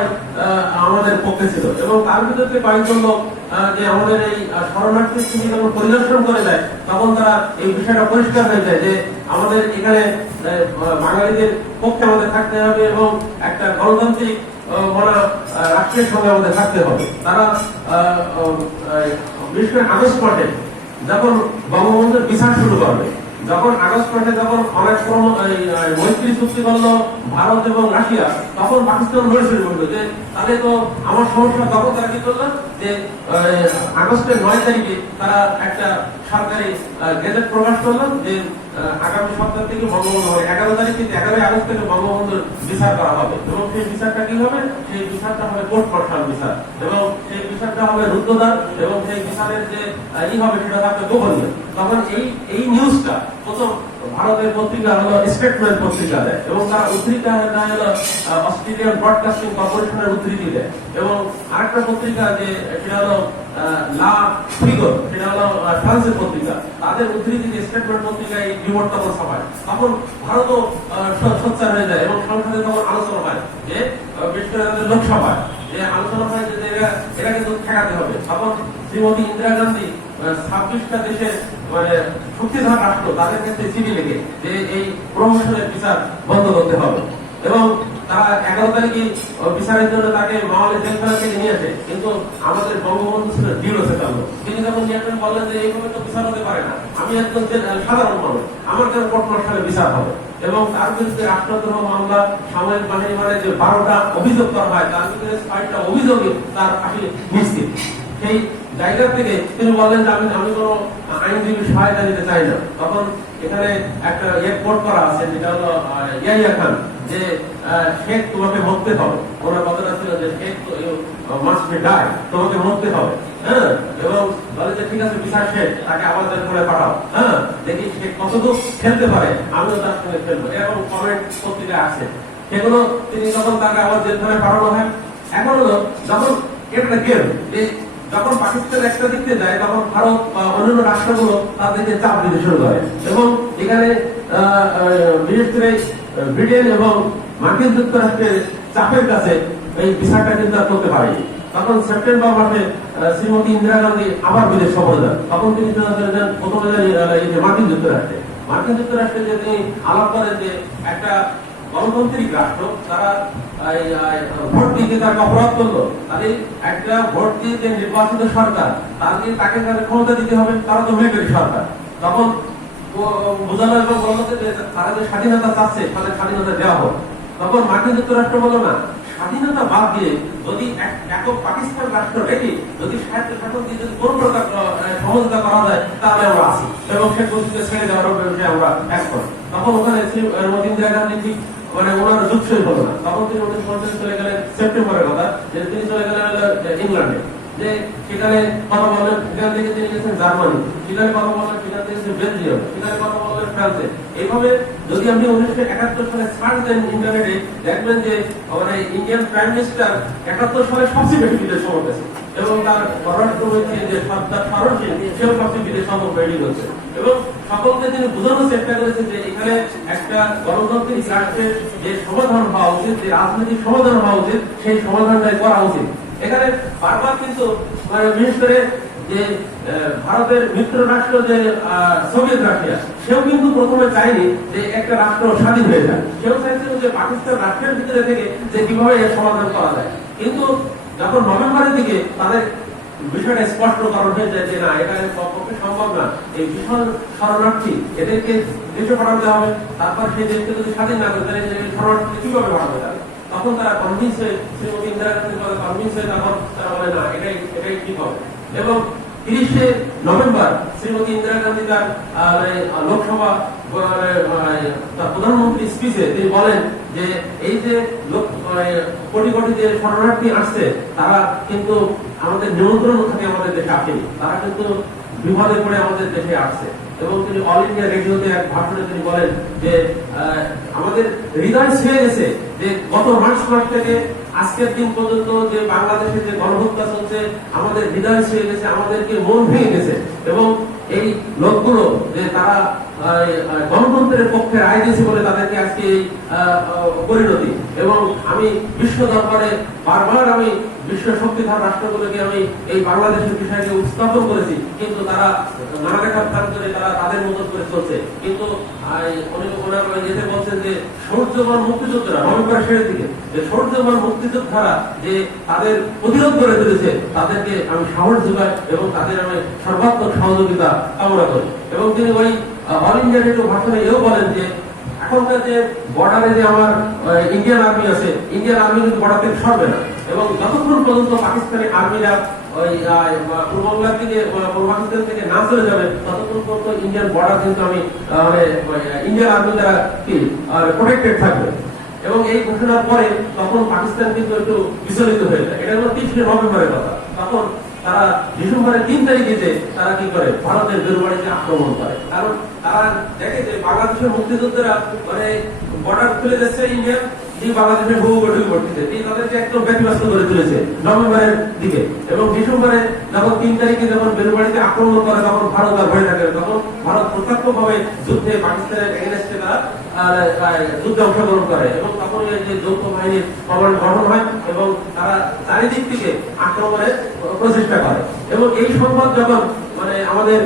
আমাদের পক্ষে ছিল। এবং তার ভিতরে কয়েকজন লোক যে আমাদের এই শরণার্থী স্থিতি যখন পরিদর্শন করে যায় তখন তারা এই বিষয়টা পরিষ্কার হয়ে যায় যে আমাদের এখানে বাঙালিদের পক্ষে আমাদের থাকতে হবে এবং একটা গণতান্ত্রিক রাষ্ট্রের সঙ্গে আমাদের থাকতে হবে। তারা বিশেষ করে আগস্ট মাসে যখন বঙ্গবন্ধুর বিচার শুরু করবে, যখন আগস্ট মাসে যখন অনেক মৈত্রী চুক্তি করলো ভারত এবং রাশিয়া, তখন পাকিস্তান নড়ে বললো যে তাহলে তো আমার সমস্যা। তখন তারা কি করলো যে আগস্টের 9 তারিখে তারা একটা সরকারি গেজেট প্রকাশ করলো যে আগামী সপ্তাহ থেকে বঙ্গবন্ধু হবে 11 তারিখ থেকে 11 আগস্ট থেকে বঙ্গবন্ধুর বিচার করা হবে এবং সেই বিচারটা কি হবে, সেই বিচারটা হবে কোর্ট মার্শাল বিচার এবং সেই বিচারটা হবে রুদ্ধদ্বার এবং সেই বিচারের যে হবে সেটা থাকবে গোপনীয়। তখন এই নিউজটা প্রথম ভারতের পত্রিকা হলো স্টেটমেন্ট পত্রিকা দেয় এবং তারা উদ্ধৃতি হলো অস্ট্রেলিয়ান ব্রডকাস্টিং কর্পোরেশনের উদ্ধৃতি দেয় এবং আরেকটা পত্রিকা যে সেটা হলো লা ফিগর, সেটা হলো ফ্রান্সের পত্রিকা, তাদের উদ্ধৃতি যে স্টেটমেন্ট পত্রিকা এই রিপোর্ট তখন সভায়, তখন ভারতও সোচ্চার হয়ে যায় এবং সংসদে তখন আলোচনা হয় যে বিশেষ করে লোকসভায় যে আলোচনা হয় যে এরা কিন্তু ঠেকাতে হবে। তখন শ্রীমতী ইন্দিরা গান্ধী 26টা দেশের মানে শক্তিধর রাষ্ট্র তাদের ক্ষেত্রে চিঠি লিখে যে এই প্রমোশনের বিচার বন্ধ করতে হবে। এবং তারা 11 তারিখে বিচারের জন্য তাকে মাওলানা জেলখানা থেকে নিয়ে আসে, কিন্তু আমাদের বঙ্গবন্ধু ছিল দৃঢ় চেতন। তিনি যখন নিয়ে আসেন বললেন যে এইভাবে তো বিচার হতে পারে না, আমি একজন সাধারণ মানুষ, আমার কেন কোর্ট মার্শালে বিচার হবে। এবং তার বিরুদ্ধে রাষ্ট্রদ্রোহ মামলা, সামরিক বাহিনী মানে যে 12টা অভিযোগ করা হয় তার ভিতরে 6টা অভিযোগে তার ফাঁসি নিশ্চিত। সেই জায়গা থেকে তিনি বললেন যে আমি কোনো আইনজীবী সহায়তা নিতে চাই না। তখন এখানে একটা কোর্ট করা আছে যেটা হলো ইয়াহিয়া খান, যে শেখ তোমাকে মরতে হবে, ওনার কথাটা ছিল যে শেখ মাস্ট বি ডাই, তোমাকে মরতে হবে। হ্যাঁ, এবং বলে যে ঠিক আছে বিচার শেখ, তাকে আবার জেল করে পাঠাও, হ্যাঁ দেখি সে কতটুকু খেলতে পারে, আমিও তার সঙ্গে খেলবো, এরকম কমেন্ট পত্রিকা আছে। সেগুলো তিনি তখন তাকে আবার জেলখানায় পাঠানো হয়। এখন হলো যখন এটা গেম, যখন পাকিস্তান একটা দিকে যায় তখন ভারত বা অন্যান্য রাষ্ট্রগুলো তাদেরকে চাপ দিতে শুরু করে, এবং এখানে বিশেষ করে ব্রিটেন এবং মার্কিন যুক্তরাষ্ট্রের চাপের কাছে এই বিচারটা কিন্তু আর করতে পারেনি। তখন সেপ্টেম্বর মাসে শ্রীমতী ইন্দিরা গান্ধী আবার বিদেশ সফরে যান। তখন তিনি প্রথমে মার্কিন যুক্তরাষ্ট্রে যে তিনি আলাপ করেন যে একটা গণতান্ত্রিক রাষ্ট্র, তারা ভোট দিয়ে তাকে অপরাধ করলো, তাদের একটা ভোট দিয়ে যে নির্বাচিত সরকার তাকে ক্ষমতা দিতে হবে, তারা তো মিলিটারি সরকার। তখন বোঝানো এবং বলা হচ্ছে যে তারা যে স্বাধীনতা চাচ্ছে তাদের স্বাধীনতা দেওয়া হোক। তখন মার্কিন যুক্তরাষ্ট্র বলল না, স্বাধীনতা বাদ দিয়ে যদি একক পাকিস্তান রাষ্ট্র রেখে যদি সাহিত্য শাসন দিয়ে যদি কোন প্রকার সমঝোতা করা যায় তাহলে আমরা আসি, এবং শেখ মুজিবকে ছেড়ে দেওয়ার বিষয়ে আমরা এক করি। তখন ওখানে ইন্দিরা গান্ধী ঠিক মানে ওনার যুগসই হলো না। তখন তিনি 1950 চলে গেলেন, সেপ্টেম্বরের কথা, যে তিনি চলে গেলেন ইংল্যান্ডে, যে সেখানে কথা বললেন, সেখান থেকে তিনি গেছেন জার্মানি, সেখানে কথা বললেন, সেখান থেকে গেছেন বেলজিয়াম, সেখানে কথা বললেন ফ্রান্সে। এইভাবে যদি আপনি 1971 সালে সার্চ দেন ইন্টারনেটে, দেখবেন যে মানে ইন্ডিয়ান প্রাইম মিনিস্টার 71 সালে সবচেয়ে বেশি বিদেশ সফর করেছে, এবং তার পররাষ্ট্রমন্ত্রী যে সর্দার সরোজ সিং সেও সবচেয়ে বিদেশ সফর বেরিয়ে হচ্ছে। এবং সকলকে তিনি বোঝানোর চেষ্টা করেছেন যে এখানে একটা গণতান্ত্রিক রাষ্ট্রের যে সমাধান হওয়া উচিত, যে রাজনৈতিক সমাধান হওয়া উচিত, সেই সমাধানটাই করা উচিত। এখানে বারবার কিন্তু মানে বিশেষ করে যে ভারতের মিত্র রাষ্ট্র যে সোভিয়েত রাশিয়া, সেও কিন্তু প্রথমে চায়নি যে একটা রাষ্ট্র স্বাধীন হয়ে যায়, সেও চাইছিল যে পাকিস্তান রাষ্ট্রের ভিতরে থেকে যে কিভাবে এর সমাধান করা যায়। কিন্তু যখন নভেম্বরের দিকে তাদের বিষয়টা স্পষ্ট করা হয়ে যায় যে না, এটা পক্ষে সম্ভব না, এই ভীষণ শরণার্থী এদেরকে দেশে পাঠাতে হবে, তারপর সেই দেশকে যদি স্বাধীন না করে তাহলে শরণার্থী কিভাবে পাঠাবে তারা, তখন তারা কনভিন্স হয়ে শ্রীমতী ইন্দিরা গান্ধী কনভিন্স হয়ে তখন তারা বলে না, এটাই ঠিক হবে। এবং 30শে নভেম্বর শ্রীমতী ইন্দিরা গান্ধী তার লোকসভা প্রধানমন্ত্রী স্পিচে তিনি বলেন যে এই যে কোটি কোটি যে শরণার্থী আসছে তারা কিন্তু আমাদের নিয়ন্ত্রণ থেকে আমাদের দেশে আসেনি, তারা কিন্তু বিপদে পড়ে আমাদের দেশে আসছে। এবং তিনি অল ইন্ডিয়া রেডিওতে এক ভাষণে তিনি বলেন যে আমাদের হৃদয় ছেয়ে গেছে যে গত মার্চ মাস থেকে আজকের দিন পর্যন্ত যে বাংলাদেশে যে গণহত্যা চলছে, আমাদের হৃদয় ছেয়ে গেছে, আমাদেরকে মন ভেঙে গেছে। এবং এই লোকগুলো যে তারা গণতন্ত্রের পক্ষে রায় দিয়েছে বলে তাদেরকে আজকে এই পরিণতি। এবং আমি বিশ্ব দরবারে বারবার আমি বিশ্ব শক্তিধর রাষ্ট্রগুলোকে আমি এই বাংলাদেশের বিষয়কে উপস্থাপন করেছি, কিন্তু তারা না দেখার কাজ করে তারা তাদের মতো করে চলছে। কিন্তু ওনারা যেতে বলছেন যে সৌর্যবান মুক্তিযোদ্ধারা নভেম্বরের শেষের দিকে যে সৌর্যবান মুক্তিযোদ্ধারা যে তাদের প্রতিরোধ করে তুলেছে, তাদেরকে আমি সাহস যোগাই এবং তাদের আমি সর্বাত্মক সহযোগিতা কামনা করি। এবং তিনি ওই অল ইন্ডিয়া রেডিও ভাষণে এও বলেন যে এখনকার যে বর্ডারে যে আমার ইন্ডিয়ান আর্মি আছে, ইন্ডিয়ান আর্মি কিন্তু বর্ডার থেকে সরবে না, এবং যতক্ষণ পর্যন্ত পাকিস্তানি আর্মিরা ওই পূর্ববাংলার থেকে পূর্ব পাকিস্তান থেকে না চলে যাবে ততক্ষণ পর্যন্ত ইন্ডিয়ান বর্ডার কিন্তু আমি ইন্ডিয়ান আর্মি দ্বারা কি প্রোটেক্টেড থাকবে। এবং এই ঘোষণার পরে তখন পাকিস্তান কিন্তু একটু বিচলিত হয়ে যায়। এটা হলো 30শে নভেম্বরের কথা। তখন তারা ডিসেম্বরের 3 তারিখে তারা কি করে ভারতের বেলুবাড়িতে আক্রমণ করে, কারণ তারা দেখে যে বাংলাদেশের মুক্তিযোদ্ধারা মানে বর্ডার খুলে যাচ্ছে ইন্ডিয়া, এই বাংলাদেশের বহু ঢুকে পড়তেছে, এই তাদেরকে একদম ব্যতিব্যস্ত করে তুলেছে নভেম্বরের দিকে। এবং ডিসেম্বরে যখন 3 তারিখে যখন বেলুবাড়িতে আক্রমণ করে তখন ভারত আর ভয় থাকে, তখন ভারত প্রত্যক্ষভাবে যুদ্ধে পাকিস্তানের এগেইনস্টে তারা যুদ্ধে অংশগ্রহণ করে। এবং তখন এই যে যৌথ বাহিনীর কমান্ড গঠন হয় এবং তারা চারিদিক থেকে আক্রমণের প্রচেষ্টা করে। এবং এই সংবাদ যখন মানে আমাদের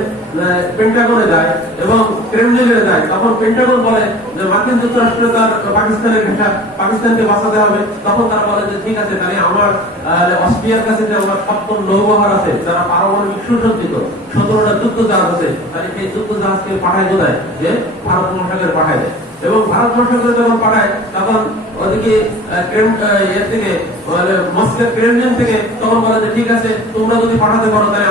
পেন্টাগনে যায় এবং ক্রেমলিনে যায়, তখন পেন্টাগন বলে যে মার্কিন যুক্তরাষ্ট্র তার পাকিস্তানের ঘেঁষা, পাকিস্তানকে বাঁচাতে হবে। তখন তারা বলে যে ঠিক আছে, তাহলে আমার অস্ট্রিয়ার কাছে যে আমার 7 নৌবহর আছে যারা পারমাণবিক সুসজ্জিত, 17টা যুদ্ধ জাহাজ আছে, তাহলে সেই যুদ্ধ জাহাজকে পাঠায় কোথায়? যে ভারত মহাসাগরে পাঠায় দেয়। এবং ভারত মহাসাগরে যখন পাঠায় তখন ওদিকে এর থেকে মস্কোর ক্রেমলিন থেকে তখন বলে যে ঠিক আছে, তোমরা যদি পাঠাতে পারো তাহলে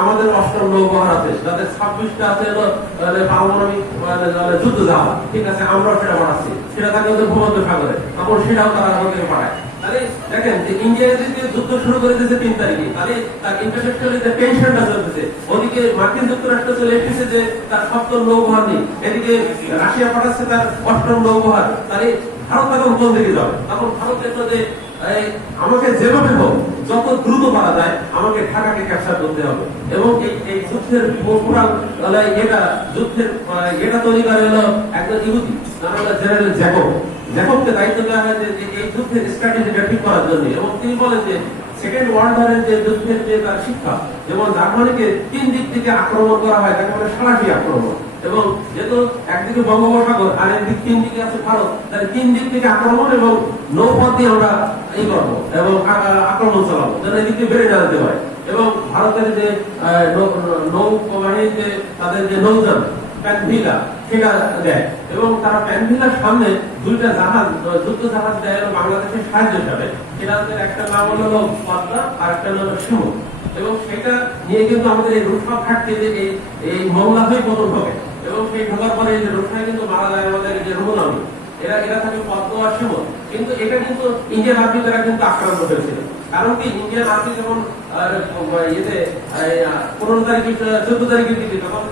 আমাদের 8ম নৌবহর আছে, যাদের 26টা আছে পারমাণবিক যুদ্ধ জাহাজ, ঠিক আছে, আমরাও সেটা পাঠাচ্ছি, সেটা থাকে ওদের ভূমধ্য সাগরে, তখন সেটাও তারা ওদেরকে পাঠায়। তাহলে দেখেন যে ইন্ডিয়া যদি যুদ্ধ শুরু করে দিয়েছে 3 তারিখে, তাহলে তার ইন্টারন্যাশনালি যে টেনশনটা চলতেছে, ওদিকে মার্কিন যুক্তরাষ্ট্র চলে এসেছে যে তার 7ম নৌবহর নেই, এদিকে রাশিয়া পাঠাচ্ছে তার 8ম নৌবহর, তাহলে ভারত তখন কোন দিকে যাবে? তখন ভারত দেখলো যে আমাকে যেভাবে হোক যত দ্রুত পারা যায় আমাকে ঢাকাকে ক্যাপচার করতে হবে। এবং এই যুদ্ধের এটা তৈরি করে হলো একজন ইহুদি, নাম হলো জেনারেল জ্যাকবকে দায়িত্ব দেওয়া হয় যে এই যুদ্ধের স্ট্র্যাটেজিটা ঠিক করার জন্য। এবং তিনি বলেন যে সেকেন্ড ওয়ার্ল্ড ওয়ারের যে যুদ্ধের যে তার শিক্ষা, যেমন জার্মানিকে 3 দিক থেকে আক্রমণ করা হয়, তাকে বলে সারাটি আক্রমণ। এবং যেহেতু একদিকে বঙ্গোপসাগর আর একদিক 3 দিকে আছে ভারত, তাহলে 3 দিক থেকে আক্রমণ এবং নৌপথ দিয়ে আমরা এই করবো এবং আক্রমণ চালাবো, যেন এদিকে বেড়ে না যেতে পারে। এবং ভারতের যে নৌবাহিনীতে তাদের যে নৌযান প্যানভিলা সেটা দেয়, এবং তারা প্যানভিলার সামনে 2টা জাহাজ, যুদ্ধ জাহাজ দেয় বাংলাদেশের সাহায্য হিসাবে। সেটা একটা নাম হলো পদ্মা আর একটা নাম হলো শিমু। এবং সেটা নিয়ে কিন্তু আমাদের এই রূপসা ঘাটকে যে এই মংলা হয়ে পতন হবে, এবং সেই ঢোকার পরে এই যে রূপসায় কিন্তু মারা যায় আমাদের যে রঘুনামী, এরা থাকে পদ্ম আর শিমু। কিন্তু এটা কিন্তু ইন্ডিয়ান আর্মি দ্বারা কিন্তু আক্রান্ত হয়েছিল। কারণ কি, ইন্ডিয়ান আর্মি যখন 15 তারিখে 14 তারিখের দিকে যখন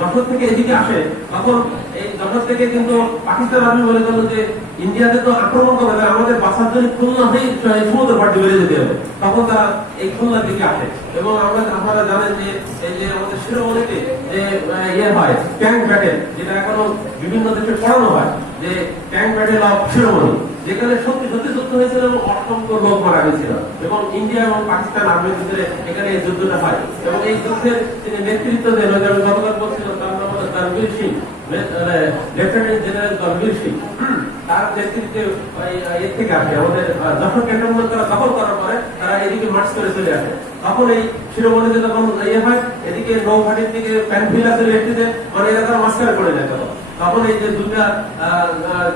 যশোর থেকে এদিকে আসে, তখন এই যশোর থেকে কিন্তু পাকিস্তান আর্মি বলে গেল যে ইন্ডিয়াতে তো আক্রমণ করে না, আমাদের বাঁচার জন্য খুলনা হয়ে সমুদ্র পাড়ি বেড়ে যেতে হবে। তখন তারা এই খুলনার দিকে আসে। এবং আপনারা জানেন যে এই যে আমাদের শিরোমণিতে যে হয় ট্যাঙ্ক ব্যাটেল, যেটা এখনো বিভিন্ন দেশে পড়ানো হয়, যে ট্যাঙ্ক ব্যাটেল অফ শিরোমণি, যেখানে সত্যি সত্যি যুদ্ধ হয়েছিল এবং অসংখ্য লোক মারা গেছিল। এবং ইন্ডিয়া এবং পাকিস্তান আর্মির ভিতরে এখানে এই যুদ্ধটা হয়। এবং এই যুদ্ধের তিনি নেতৃত্ব দেন, আমি গতকাল বলছিলাম, তার নাম হলো রণবীর সিং, লেফটেন্যান্ট জেনারেল রণবীর সিং। তার নেতৃত্বে এর থেকে আসে আমাদের যশোর ক্যান্টনমেন্ট তারা দখল করার পরে তারা এদিকে মার্চ করে চলে আসে। তখন এই শিরোমণিতে যখন হয়, এদিকে নৌঘাটির দিকে প্যানভিলা চলে এসেছে, মানে এরা তারা মাঝখানে পড়ে যায়। তখন এই যে 2টা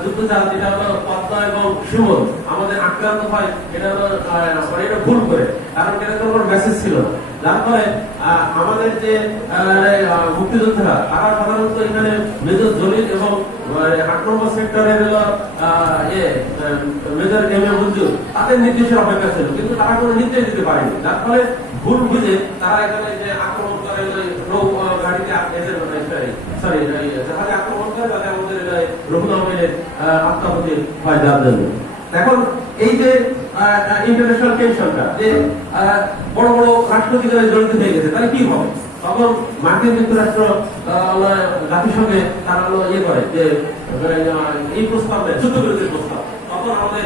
যুদ্ধ জাহাজ, যেটা হলো পদ্মা এবং শিমুল, আমাদের আক্রান্ত হয়। এটা হলো এটা ভুল করে, কারণ এটা কোনো মেসেজ ছিল না। যার ফলে আমাদের যে মুক্তিযোদ্ধারা তারা সাধারণত এখানে মেজর জলিল এবং 8 নম্বর সেক্টরের মেজর এম এ মঞ্জুর, তাদের নির্দেশের অপেক্ষা ছিল, কিন্তু তারা কোনো নির্দেশ দিতে পারেনি। যার ফলে ভুল বুঝে তারা এখানে যে আক্রমণ করে নৌ গাড়িতে জাহাজে আক্রমণ করে, তাতে আমাদের রঘুনামের আত্মাহতি হয় যার জন্য। এখন এই যে ইন্টারন্যাশনাল টেনশনটা, যে বড় বড় রাষ্ট্রপতিরা জড়িত হয়ে গেছে, তাহলে কি হবে? তখন মার্কিন যুক্তরাষ্ট্র জাতিসংঘে তারা করে যে এই প্রস্তাব দেয়, যুদ্ধবিরতির প্রস্তাব। তখন আমাদের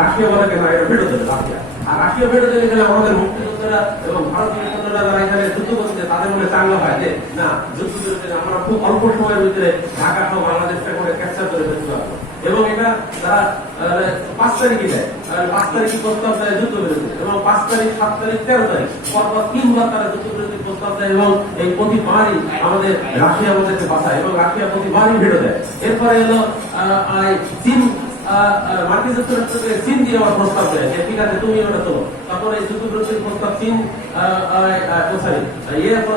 রাশিয়া বলে কেন এটা ভেটো দেবে রাশিয়া, আর রাশিয়া ভেটো দিলে গেলে আমাদের মুক্তিযোদ্ধারা এবং ভারতীয় সৈন্যরা যারা এখানে যুদ্ধ করছে তাদের মনে চাঙ্গা হয় যে না, যুদ্ধবিরতি আমরা খুব অল্প সময়ের ভিতরে ঢাকা সহ বাংলাদেশটা করে ক্যাপচার করে ফেলতে পারবো। এবং এটা তারা 5 তারিখে দেয়, 5 তারিখে প্রস্তাব দেয় যুদ্ধবিরতি, এবং 5 তারিখ, 7 তারিখ, 13 তারিখ পরপর 3 বার তারা যুদ্ধবিরতির প্রস্তাব দেয়। এবং এই প্রতিবারই আমাদের রাশিয়া আমাদেরকে বাঁচায়, এবং রাশিয়া প্রতিবারই ভেটো দেয়। এরপরে এলো চীন, মার্কিন যুক্তরাষ্ট্রকে চীন দিয়ে আমার প্রস্তাব দেয় যে ঠিক আছে তুমি ওটা তোলো। তখন এই যুদ্ধবিরতির প্রস্তাব চীন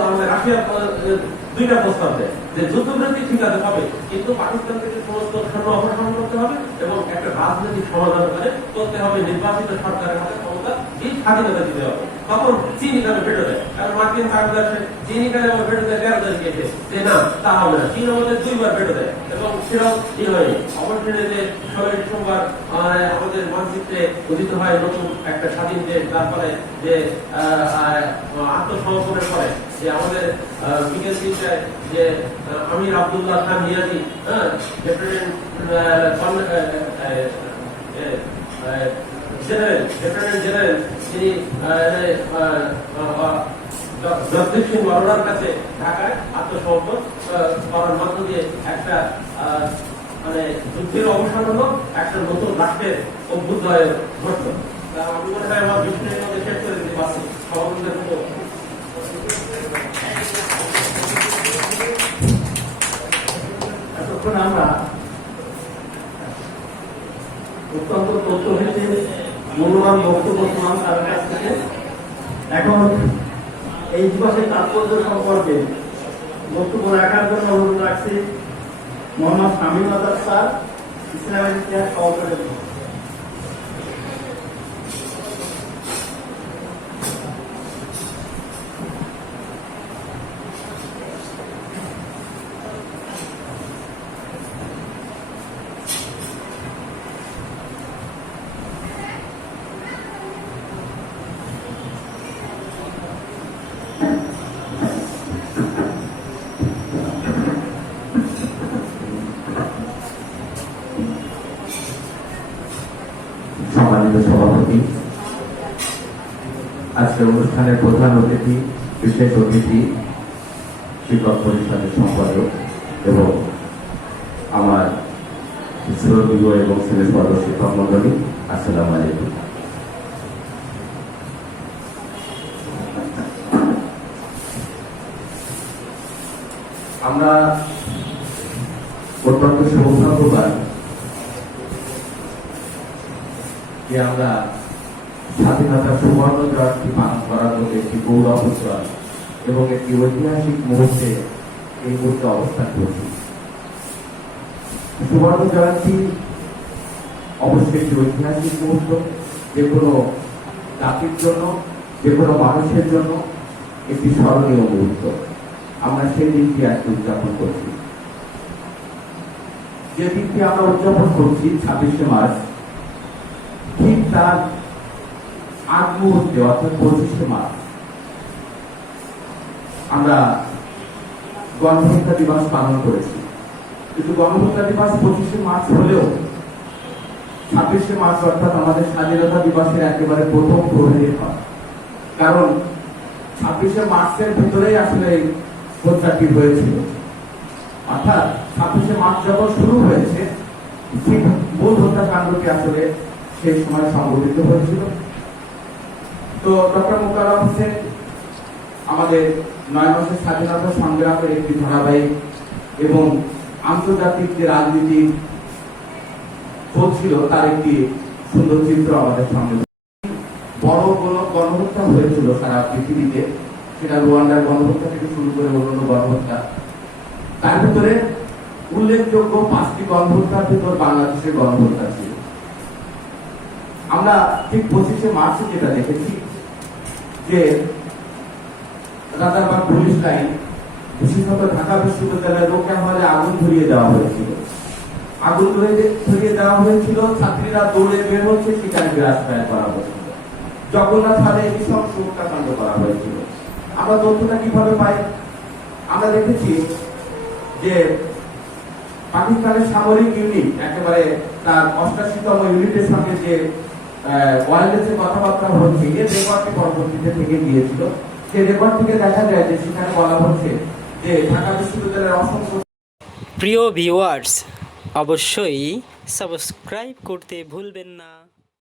আমাদের রাশিয়া 2টা প্রস্তাব দেয় যে যুদ্ধবিরতি ঠিক আছে হবে, কিন্তু পাকিস্তান থেকে সমস্ত সৈন্য অপসারণ করতে হবে এবং একটা রাজনৈতিক সমাধান করে করতে হবে, নির্বাচিত সরকারের হাতে ক্ষমতা এই স্বাধীনতা দিতে হবে। তখন চীন এখানে ভেটো দেয়, কারণ মার্কিন চীন এখানে আমার ভেটো দেয় 13 তারিখে এসে যে না, তা হবে না। চীন আমাদের 2 বার ভেটো দেয়, এবং সেটাও কি হয় অবশ্যই যে 16 ডিসেম্বর আমাদের মানচিত্রে উদিত হয় নতুন একটা স্বাধীন দেশ। তারপরে যে আত্মসমর্পণের পরে যে আমাদের বিকেল 3টায় যে আমির আব্দুল্লাহ খান নিয়াজি, লেফটেন্যান্ট জেনারেল, তিনি জগদীশ সিং বড়োয়ার কাছে ঢাকায় আত্মসমর্পণ করার মধ্য দিয়ে একটা মানে যুদ্ধের অবসান হলো, একটা নতুন রাষ্ট্রের অভ্যুদয় ঘটল। আমি মনে হয় আমার বিশ্বের মধ্যে শেষ করে দিতে পারছি সমাজের মতো। এতক্ষণ আমরা অত্যন্ত তথ্যভিত্তিক মূল্যবান বক্তব্য শুনলাম তার কাছ থেকে। এখন এই দিবসের তাৎপর্য সম্পর্কে বক্তব্য রাখার জন্য অনুরোধ রাখছি মোহাম্মদ শামীম আজাদ স্যার, ইসলামের ইতিহাস সহকারী। সম্মানিত সভাপতি, আজকের অনুষ্ঠানের প্রধান অতিথি, বিশেষ অতিথি, শিক্ষক পরিষদের সম্পাদক এবং আমার শ্রদ্ধেয় এবং শ্রেণীবদ্ধ শিক্ষক মন্ডলী, আসসালামু আলাইকুম। আমরা অত্যন্ত সৌভাগ্যবান যে আমরা স্বাধীনতার সুবর্ণ জয়ন্তী পালন করার মধ্যে একটি গৌরব উজ্জ্বল এবং একটি ঐতিহাসিক মুহূর্তে এই মুহূর্তে অবস্থান করছি। সুবর্ণ জয়ন্তী অবশ্যই একটি ঐতিহাসিক মুহূর্ত, যে কোনো জাতির জন্য, যে কোনো মানুষের জন্য একটি স্মরণীয় মুহূর্ত। আমরা সেই দিনটি আজকে উদযাপন করছি। যে দিনটি আমরা উদযাপন করছি 26শে মার্চ, ঠিক তার আগ মুহূর্তে অর্থাৎ 25শে মার্চ আমরা গণহত্যা দিবস পালন করেছি। কিন্তু গণহত্যা দিবস 25শে মার্চ হলেও 26শে মার্চ অর্থাৎ আমাদের স্বাধীনতা দিবসের একেবারে প্রথম প্রহরী হয়। কারণ 26শে মার্চের ভিতরেই আসলে এই হত্যাটি হয়েছিল। অর্থাৎ 26শে মার্চ যখন শুরু হয়েছে, ঠিক মূল হত্যাকাণ্ডটি আসলে সেই সময় সংঘটিত হয়েছিল। তো ডক্টর মোকাররম হোসেন আমাদের 9 মাসের স্বাধীনতা সংগ্রামের একটি ধারাবাহিক এবং আন্তর্জাতিক যে রাজনীতি চলছিল তার একটি সুন্দর চিত্র আমাদের সামনে। বড় কোনো গণহত্যা হয়েছিল সারা পৃথিবীতে, সেটা রুয়ান্ডার গণহত্যা থেকে শুরু করে অন্যান্য গণহত্যা। তার ভিতরে উল্লেখযোগ্য 5টি গণহত্যার ভিতর বাংলাদেশের গণহত্যা ছিল। আমরা ঠিক 25শে মার্চে যেটা দেখেছি যে রাজারবাগ পুলিশ লাইন, বিশেষত ঢাকা বিশ্ববিদ্যালয়ের রোকেয়া হলে আগুন ধরিয়ে দেওয়া হয়েছিল। আগুন ধরিয়ে দেওয়া হয়েছিল, ছাত্রীরা দৌড়ে বের হচ্ছে, সেখানে বিরাজ করা হয়েছিল। জগন্নাথ হলে ভীষণ হত্যাকাণ্ড করা হয়েছিল। আমরা তথ্যটা কিভাবে পাই? আমরা দেখেছি যে পাকিস্তানের সামরিক ইউনিট একেবারে তার 88তম ইউনিটের সঙ্গে যে ওয়ারলেসে কথাবার্তা হচ্ছে, এর রেকর্ডটি পরবর্তীতে থেকে গিয়েছিল। সেই রেকর্ড থেকে দেখা যায় যে সেখানে বলা হচ্ছে যে ঢাকা বিশ্ববিদ্যালয়ের অসংখ্য। প্রিয় ভিউয়ার্স, অবশ্যই সাবস্ক্রাইব করতে ভুলবেন না।